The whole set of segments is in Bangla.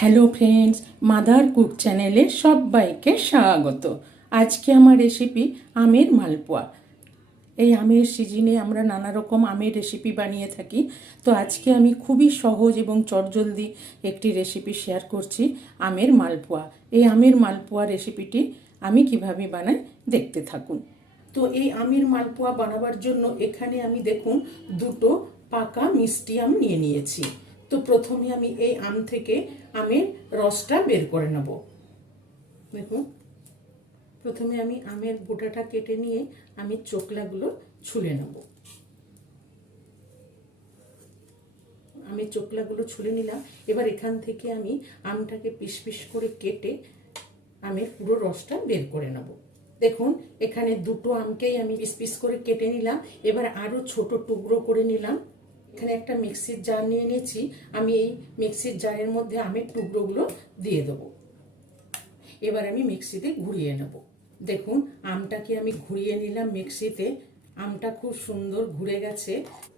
হ্যালো ফ্রেন্ডস মাদার কুক চ্যানেলে সবাইকে স্বাগত। আজকে আমার রেসিপি আমের মালপোয়া। এই আমের সিজনে আমরা নানা রকম আমের রেসিপি বানিয়ে থাকি। তো আজকে আমি খুবই সহজ এবং চটজলদি একটি রেসিপি শেয়ার করছি আমের মালপোয়া। এই আমের মালপোয়া রেসিপিটি আমি কীভাবে বানাই দেখতে থাকুন। তো এই আমের মালপোয়া বানাবার জন্য এখানে আমি দেখুন দুটো পাকা মিষ্টি আম নিয়ে নিয়েছি। তো প্রথমে আমি এই আম থেকে আমের রসটা বের করে নেব। দেখুন প্রথমে আমি আমের গোটাটা কেটে নিয়ে আমি চোকলাগুলো ছুলে নেব। আমি চোকলাগুলো ছুলে নিলাম, এবার এখান থেকে আমি আমটাকে পিস পিস করে কেটে আমের পুরো রসটা বের করে নেব। দেখুন, এখানে দুটো আমকেই আমি পিস পিস করে কেটে নিলাম, এবার আরও ছোট টুকরো করে নিলাম। এখানে একটা মিক্সির জার নিয়ে নিয়েছি। আমি এই মিক্সির জারের মধ্যে আমের টুকরোগুলো দিয়ে দেবো। এবার আমি মিক্সিতে ঘুরিয়ে নেব। দেখুন আমটাকে আমি ঘুরিয়ে নিলাম মিক্সিতে? আমটা খুব সুন্দর ঘুরে গেছে।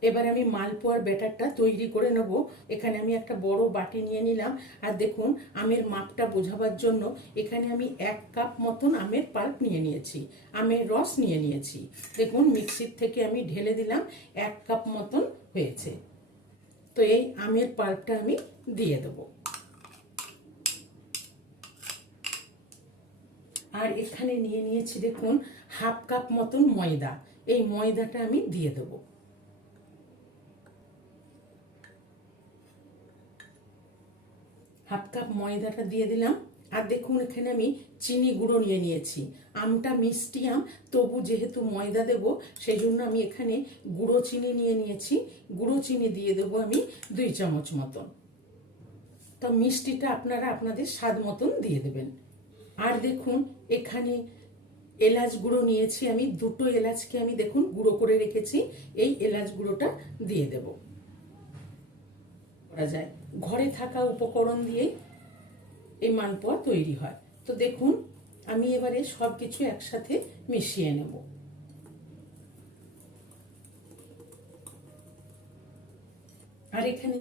এবার আমি মালপোয়ার ব্যাটারটা তৈরি করে নেব। এখানে আমি একটা বড় বাটি নিয়ে নিলাম। আর দেখুন, আমের মাপটা বোঝাবার জন্য এখানে আমি এক কাপ মতন আমের পাল্প নিয়ে নিয়েছি। আমের রস নিয়ে নিয়েছি। দেখুন, মিক্সির থেকে আমি ঢেলে দিলাম, এক কাপ মতন হয়েছে। তো এই আমের পাল্পটা আমি দিয়ে দেবো। আর এখানে নিয়ে নিয়েছি, দেখুন, হাফ কাপ মতন ময়দা। এই ময়দাটা আমি দিয়ে দেব। হাফ কাপ ময়দাটা দিয়ে দিলাম। আর দেখুন, এখানে আমি চিনি গুঁড়ো নিয়ে নিয়েছি। আমটা মিষ্টি আম, তবু যেহেতু ময়দা দেব, সেই জন্য আমি এখানে গুঁড়ো চিনি নিয়ে নিয়েছি। গুঁড়ো চিনি দিয়ে দেবো আমি দুই চামচ মতন। তা মিষ্টিটা আপনারা আপনাদের স্বাদ মতন দিয়ে দেবেন। আর দেখুন, এখানে এলাচ গুঁড়ো নিয়েছি আমি, দুটো এলাচকে আমি দেখুন গুঁড়ো করে রেখেছি, এই এলাচ গুঁড়োটা দিয়ে দেব। করা যায়। ঘরে থাকা উপকরণ দিয়ে এই মালপোয়া তৈরি হয়। তো দেখুন, আমি এবারে সব কিছু একসাথে মিশিয়ে নেব। আর এখানে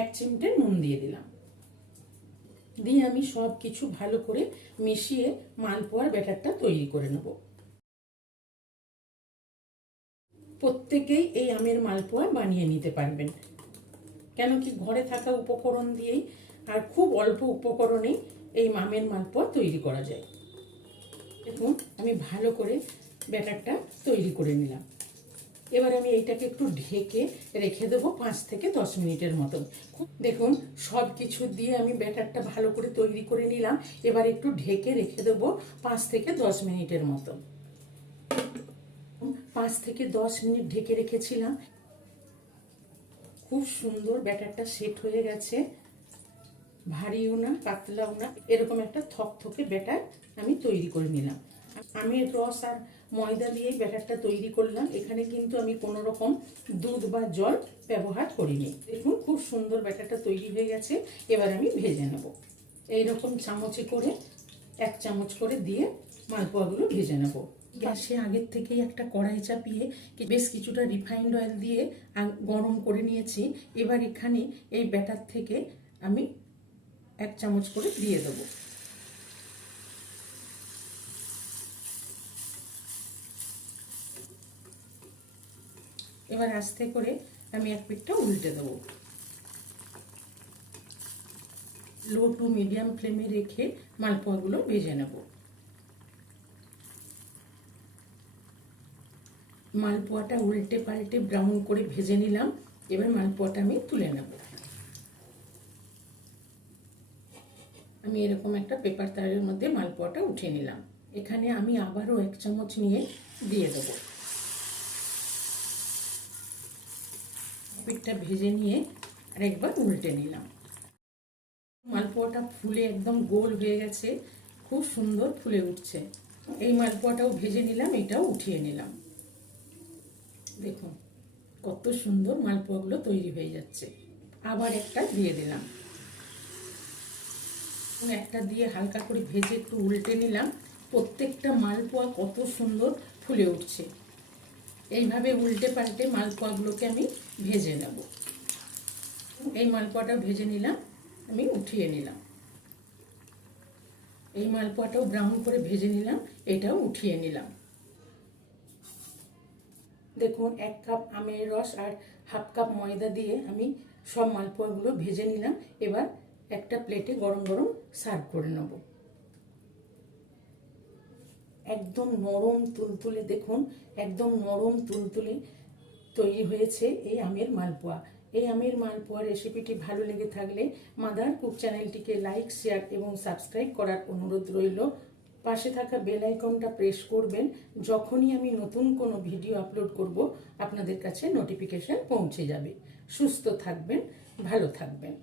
এক চিমটে নুন দিয়ে দিলাম। দিয়ে আমি সব কিছু ভালো করে মিশিয়ে মালপোয়ার ব্যাটারটা তৈরি করে নেব। প্রত্যেকেই এই আমের মালপোয়া বানিয়ে নিতে পারবেন। কেন কি ঘরে থাকা উপকরণ দিয়েই আর খুব অল্প উপকরণেই এই আমের মালপোয়া তৈরি করা যায়। দেখুন, আমি ভালো করে ব্যাটারটা তৈরি করে নিলাম। এবার আমি এইটাকে একটু ঢেকে রেখে দেবো পাঁচ থেকে দশ মিনিটের মতো দেখুন সব কিছু দিয়ে আমি ব্যাটারটা ভালো করে তৈরি করে নিলাম। এবার একটু ঢেকে রেখে দেবো পাঁচ থেকে দশ মিনিটের মতো পাঁচ থেকে দশ মিনিট ঢেকে রেখেছিলাম। খুব সুন্দর ব্যাটারটা সেট হয়ে গেছে। ভারীও না, পাতলাও না, এরকম একটা থকথকে ব্যাটার আমি তৈরি করে নিলাম। আমি রস আর ময়দা দিয়ে ব্যাটারটা তৈরি করলাম। এখানে কিন্তু আমি কোনো রকম দুধ বা জল ব্যবহার করিনি। দেখুন, খুব সুন্দর ব্যাটারটা তৈরি হয়ে গেছে। এবার আমি ভেজে নেব। এইরকম চামচে করে, এক চামচ করে দিয়ে মালপোয়াগুলো ভেজে নেব। গ্যাসে আগের থেকেই একটা কড়াই চাপিয়ে বেশ কিছুটা রিফাইন্ড অয়েল দিয়ে গরম করে নিয়েছি। এবার এখানে এই ব্যাটার থেকে আমি এক চামচ করে দিয়ে দেবো। এবার আস্তে করে আমি এক পিঠটা উল্টে দেবো। লো টু মিডিয়াম ফ্লেমে রেখে মালপোয়াগুলো ভেজে নেব। মালপোয়াটা উল্টে পাল্টে ব্রাউন করে ভেজে নিলাম। এবার মালপোয়াটা আমি তুলে নেব। আমি এরকম একটা পেপার তারের মধ্যে মালপোয়াটা উঠে নিলাম। এখানে আমি আবারও এক চামচ নিয়ে দিয়ে দেবো। পিঠটা ভেজে নিয়ে আরেকবার উল্টে নিলাম। মালপোয়াটা ফুলে একদম গোল হয়ে গেছে, খুব সুন্দর ফুলে উঠছে। এই মালপোয়াটাও ভেজে নিলাম, এটাও উঠিয়ে নিলাম। দেখুন, কত সুন্দর মালপোয়াগুলো তৈরি হয়ে যাচ্ছে। আবার একটা দিয়ে দিলাম। একটা দিয়ে হালকা করে ভেজে একটু উল্টে নিলাম। প্রত্যেকটা মালপোয়া কত সুন্দর ফুলে উঠছে। এইভাবে উল্টে পাল্টে মালপোয়াগুলোকে আমি ভেজে নেব। এই মালপোয়াটা ভেজে নিলাম, আমি উঠিয়ে নিলাম। এই মালপোয়াটাও ব্রাউন করে ভেজে নিলাম, এটাও উঠিয়ে নিলাম। দেখুন, এক কাপ আমের রস আর হাফ কাপ ময়দা দিয়ে আমি সব মালপোয়াগুলো ভেজে নিলাম। এবার একটা প্লেটে গরম গরম সার্ভ করে নেব। একদম নরম তুলতুলে, দেখুন, একদম নরম তুলতুলে তৈরি হয়েছে এই আমের মালপোয়া। এই আমের মালপোয়া রেসিপিটি ভালো লেগে থাকলে মাদার কুক চ্যানেলটিকে লাইক শেয়ার এবং সাবস্ক্রাইব করার অনুরোধ রইল। পাশে থাকা বেল আইকনটা প্রেস করবেন। যখনই আমি নতুন কোনো ভিডিও আপলোড করব, আপনাদের কাছে নোটিফিকেশন পৌঁছে যাবে। সুস্থ থাকবেন, ভালো থাকবেন।